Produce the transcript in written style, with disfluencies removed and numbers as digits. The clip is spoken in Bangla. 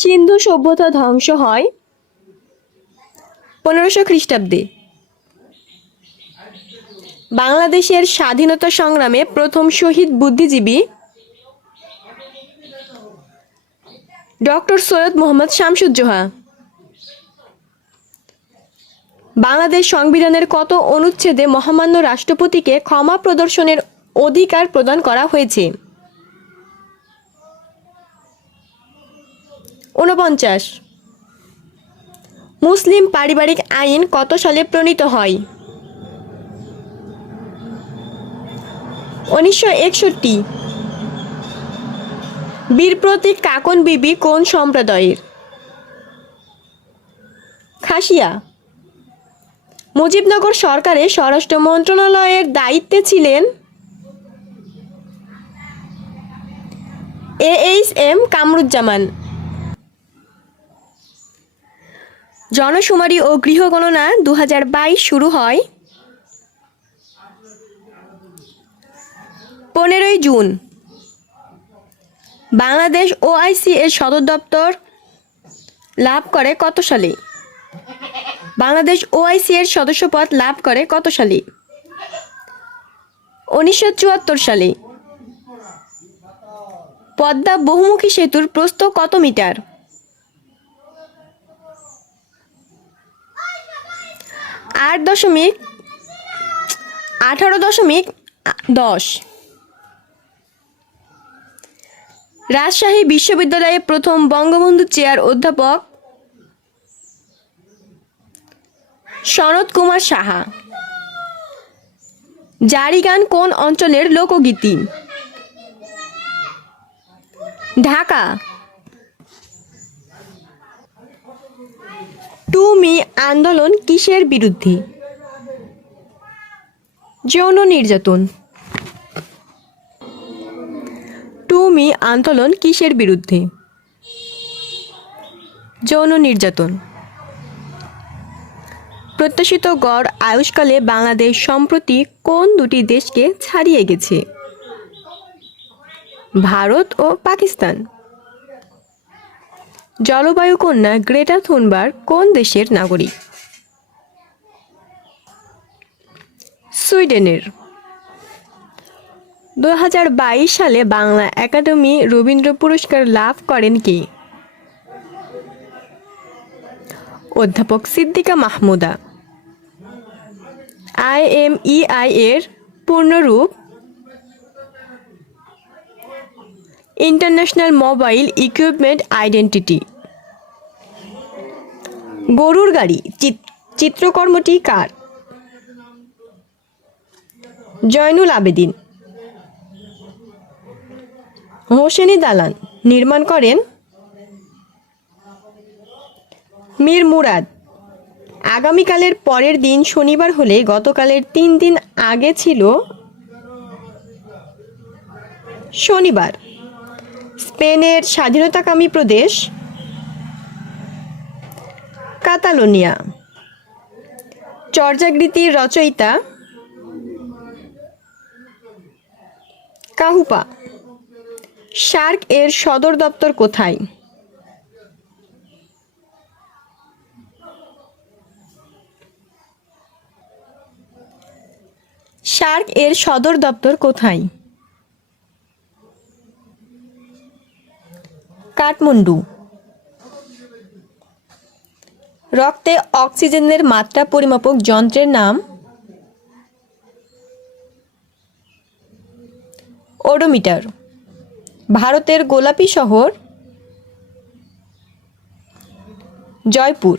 সিন্ধু সভ্যতা ধ্বংস হয় 1500 খ্রিস্টাব্দে। বাংলাদেশের স্বাধীনতা সংগ্রামে প্রথম শহীদ বুদ্ধিজীবী ডক্টর সৈয়দ মোহাম্মদ শামসুজ্জোহা। বাংলাদেশ সংবিধানের কত অনুচ্ছেদে মহামান্য রাষ্ট্রপতিকে ক্ষমা প্রদর্শনের অধিকার প্রদান করা হয়েছে? 49। মুসলিম পারিবারিক আইন কত সালে প্রণীত হয়? 1961। বীর প্রতীক কাকন বিবি কোন সম্প্রদায়ের? খাসিয়া। মুজিবনগর সরকারের স্বরাষ্ট্র মন্ত্রণালয়ের দায়িত্বে ছিলেন AHM কামরুজ্জামান। জনশুমারি ও গৃহগণনা 2022 শুরু হয় 15 জুন। বাংলাদেশ OIC এর সদর দপ্তর লাভ করে কত সালে? বাংলাদেশ OIC এর সদস্যপদ লাভ করে কত সালে? 1974 সালে। পদ্মা বহুমুখী সেতুর প্রস্থ কত মিটার? 18.10। রাজশাহী বিশ্ববিদ্যালয়ে প্রথম বঙ্গবন্ধু চেয়ার অধ্যাপক সনৎ কুমার সাহা। জারি গান কোন অঞ্চলের লোকগীতি? ঢাকা। টু মি আন্দোলন কিসের বিরুদ্ধে? যৌন নির্যাতন। টু মি আন্দোলন কিসের বিরুদ্ধে? যৌন নির্যাতন। প্রত্যাশিত গড় আয়ুষ্কালে বাংলাদেশ সম্প্রতি কোন দুটি দেশকে ছাড়িয়ে গেছে? ভারত ও পাকিস্তান। জলবায়ু কন্যা গ্রেটা থুনবার্গ কোন দেশের নাগরিক? সুইডেনের। 2022 সালে বাংলা একাডেমি রবীন্দ্র পুরস্কার লাভ করেন কে? অধ্যাপক সিদ্দিকা মাহমুদা। IMEI এর পূর্ণরূপ ইন্টারন্যাশনাল মোবাইল ইকুইপমেন্ট আইডেন্টিটি। গরুর গাড়ি চিত্রকর্মটি কার? জয়নুল আবেদিন। হোসেনি দালান নির্মাণ করেন মীর মুরাদ। আগামীকালের পরের দিন শনিবার হলে গতকালের 3 দিন আগে ছিল শনিবার। স্পেনের স্বাধীনতাকামী প্রদেশ কাতালোনিয়া। চর্যাগীতির রচয়িতা কাহুপা। সার্ক এর সদর দপ্তর কোথায়? সার্ক এর সদর দপ্তর কোথায়? কাঠমান্ডু। রক্তে অক্সিজেনের মাত্রা পরিমাপক যন্ত্রের নাম? ওডোমিটার। ভারতের গোলাপী শহর? জয়পুর।